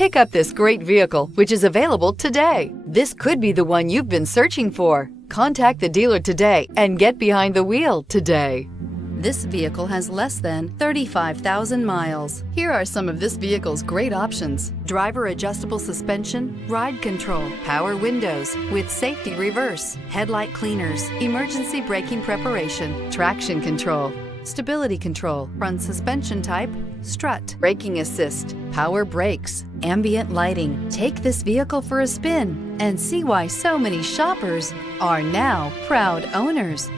Pick up this great vehicle, which is available today. This could be the one you've been searching for. Contact the dealer today and get behind the wheel today. This vehicle has less than 35,000 miles. Here are some of this vehicle's great options: driver adjustable suspension, ride control, power windows with safety reverse, headlight cleaners, emergency braking preparation, traction control, stability control, front suspension type, strut, braking assist, power brakes, ambient lighting. Take this vehicle for a spin and see why so many shoppers are now proud owners.